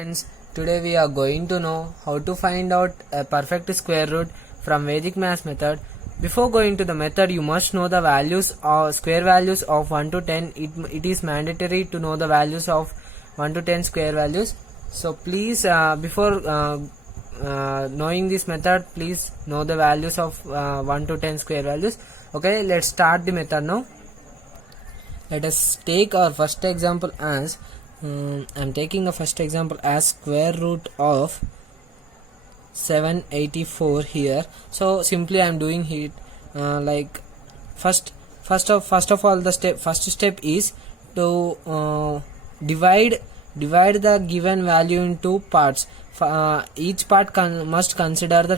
Friends, today we are going to know how to find out a perfect square root from Vedic Maths method. Before going to the method, you must know the values or square values of 1 to 10. It is mandatory to know the values of 1 to 10 square values. So please, before knowing this method, please know the values of 1 to 10 square values. Okay, let's start the method now. Let us take our first example as I'm taking the first example as square root of 784 here. So simply I'm doing it like first of all the first step is to divide the given value in two parts. Each part must consider the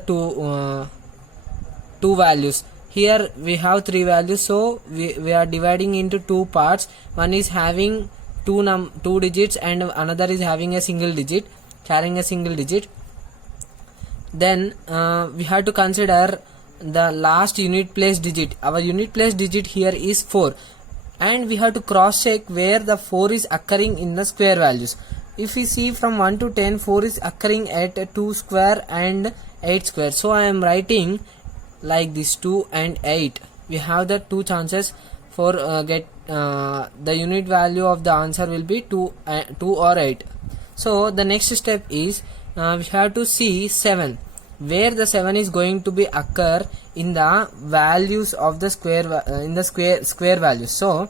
two values. Here we have three values, so we are dividing into two parts. One is having two digits and another is having a single digit, carrying a single digit. Then we have to consider the last unit place digit. Our unit place digit here is 4, and we have to cross check where the 4 is occurring in the square values. If we see from 1 to 10, 4 is occurring at 2 square and 8 square. So I am writing like this, 2 and 8. We have the two chances for the unit value of the answer will be 2 or 8. So the next step is we have to see 7, where the 7 is going to be occur in the values of the square in the square values. So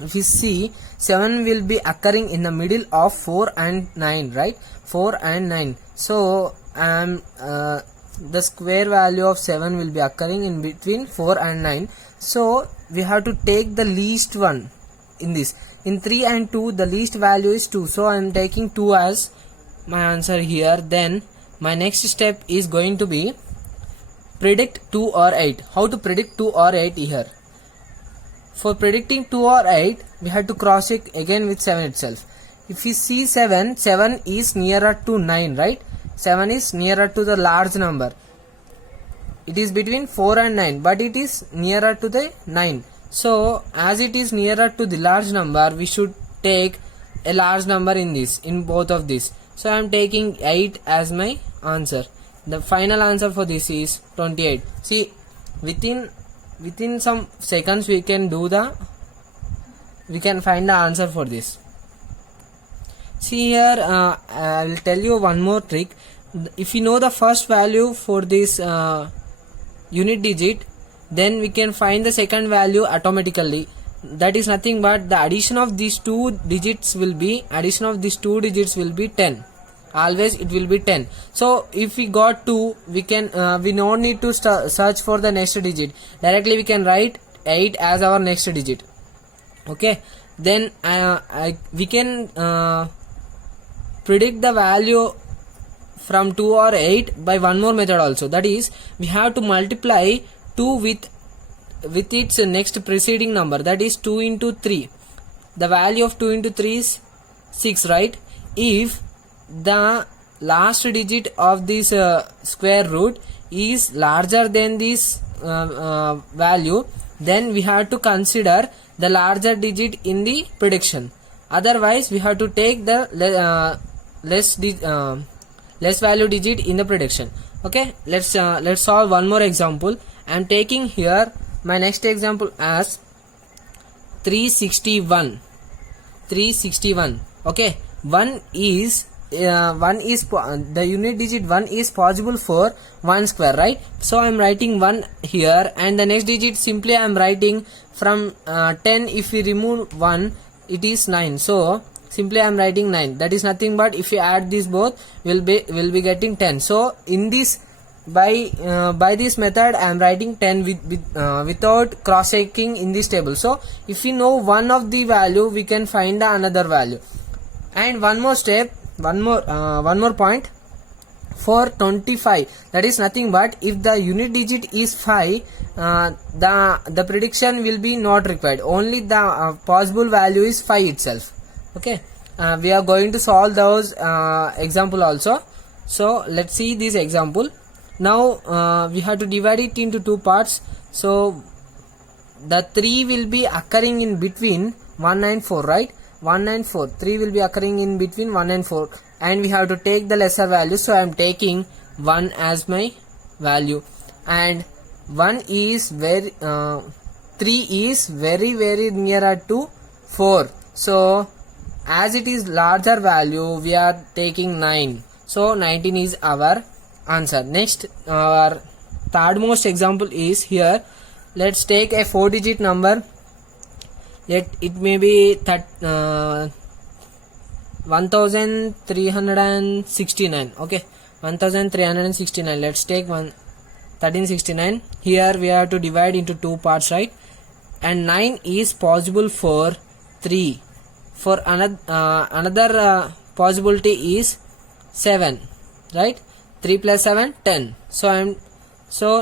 if you see, 7 will be occurring in the middle of 4 and 9, right? 4 and 9. So the square value of 7 will be occurring in between 4 and 9. So we have to take the least one in this. In 3 and 2, the least value is 2. So I am taking 2 as my answer here. Then my next step is going to be predict 2 or 8. How to predict 2 or 8 here? For predicting 2 or 8, we have to cross check again with 7 itself. If you see 7 is nearer to 9, right? 7 is nearer to the large number. It is between 4 and 9, but it is nearer to the 9. So as it is nearer to the large number, we should take a large number in both of these. So I am taking 8 as my answer. The final answer for this is 28. See, within some seconds we can find the answer for this. See here, I will tell you one more trick. If you know the first value for this unit digit, then we can find the second value automatically. That is nothing but the addition of these two digits will be 10. Always it will be 10. So if we got 2, we don't need to search for the next digit. Directly we can write 8 as our next digit. Okay, then we can predict the value from 2 or 8 by one more method also. That is, we have to multiply 2 with its next preceding number. That is 2 into 3. The value of 2 into 3 is 6, right? If the last digit of this square root is larger than this value, then we have to consider the larger digit in the prediction. Otherwise we have to take the less value digit in the prediction. Okay, let's solve one more example. I am taking here my next example as 361. Okay, the unit digit 1 is possible for 1 square, right? So I am writing 1 here, and the next digit simply I am writing from 10. If we remove 1, it is 9. So simply I am writing 9. That is nothing but if you add these both, will be getting 10. So in this by this method I am writing 10 without cross checking in this table. So if we know one of the value, we can find another value. And one more step, one more point for 25. That is nothing but if the unit digit is 5, the prediction will be not required. Only the possible value is 5 itself. Okay, we are going to solve those example also. So let's see this example. Now we have to divide it into two parts. So the 3 will be occurring in between 1 and 4, right? 1 and 4. 3 will be occurring in between 1 and 4, and we have to take the lesser value, so I am taking 1 as my value, and 1 is very 3 is very nearer to 4, so as it is larger value we are taking 9, so 19 is our answer. Next, our third most example is here. Let's take a 4-digit number. It may be 1369. Okay, 1369. Let's take 1369. Here we have to divide into 2 parts, right? And 9 is possible for 3. For another possibility is 7, right? 3 plus 7, 10. So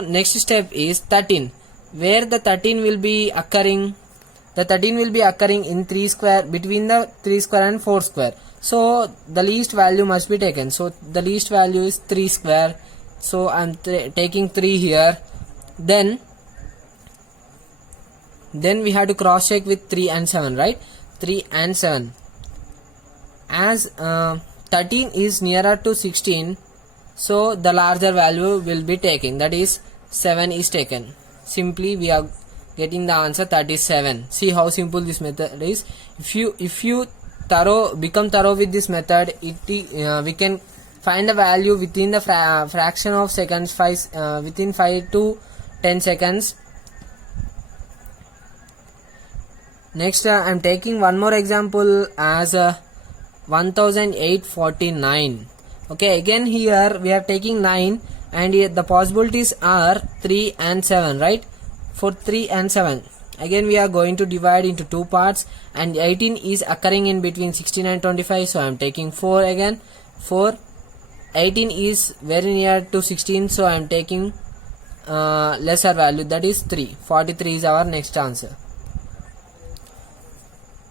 next step is 13. Where the 13 will be occurring? The 13 will be occurring in 3 square, between the 3 square and 4 square. So the least value must be taken. So the least value is 3 square. So I am taking 3 here. Then we have to cross check with 3 and 7, right? 3 and 7. As 13 is nearer to 16, so the larger value will be taken. That is 7 is taken. Simply we are getting the answer 37. See how simple this method is. If you become thorough with this method, we can find the value within the fraction of seconds, within 5 to 10 seconds. Next, I am taking one more example as 1849. Okay, again here we are taking 9, and the possibilities are 3 and 7, right? For 3 and 7, again we are going to divide into 2 parts, and 18 is occurring in between 16 and 25, so I am taking 4 again. 4. 18 is very near to 16, so I am taking lesser value, that is 3. 43 is our next answer.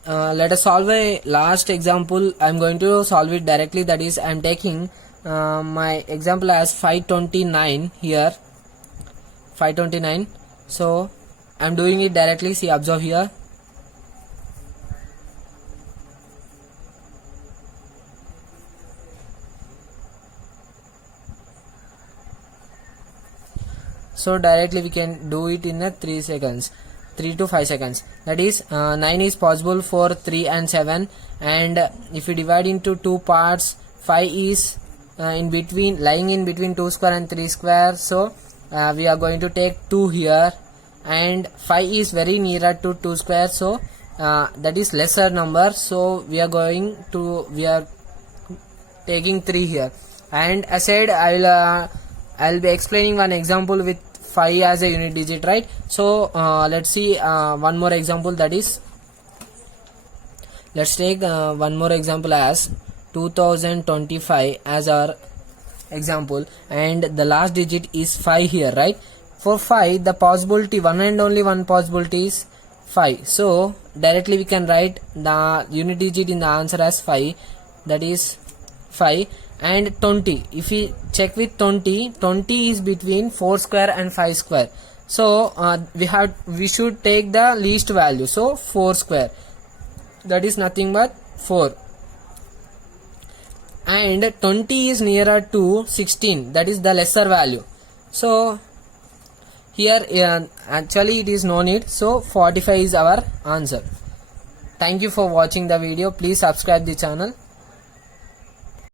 Let us solve a last example. I am going to solve it directly, that is I am taking my example as 529 here. 529. So I am doing it directly. See, observe here. So directly we can do it in 3 seconds. 3 to 5 seconds. That is 9 is possible for 3 and 7, and if you divide into 2 parts, 5 is lying in between 2 square and 3 square, so we are going to take 2 here, and 5 is very nearer to 2 square, so that is lesser number, so we are taking 3 here. And as said, I'll be explaining one example with 5 as a unit digit, right? So let's see one more example, that is let's take one more example as 2025 as our example, and the last digit is 5 here, right? For 5, the possibility, one and only one possibility is 5, so directly we can write the unit digit in the answer as 5, that is 5. And 20, if we check with 20 is between 4 square and 5 square, so we should take the least value, so 4 square, that is nothing but 4. And 20 is nearer to 16, that is the lesser value, so here actually it is no need, so 45 is our answer. Thank you for watching the video. Please subscribe the channel.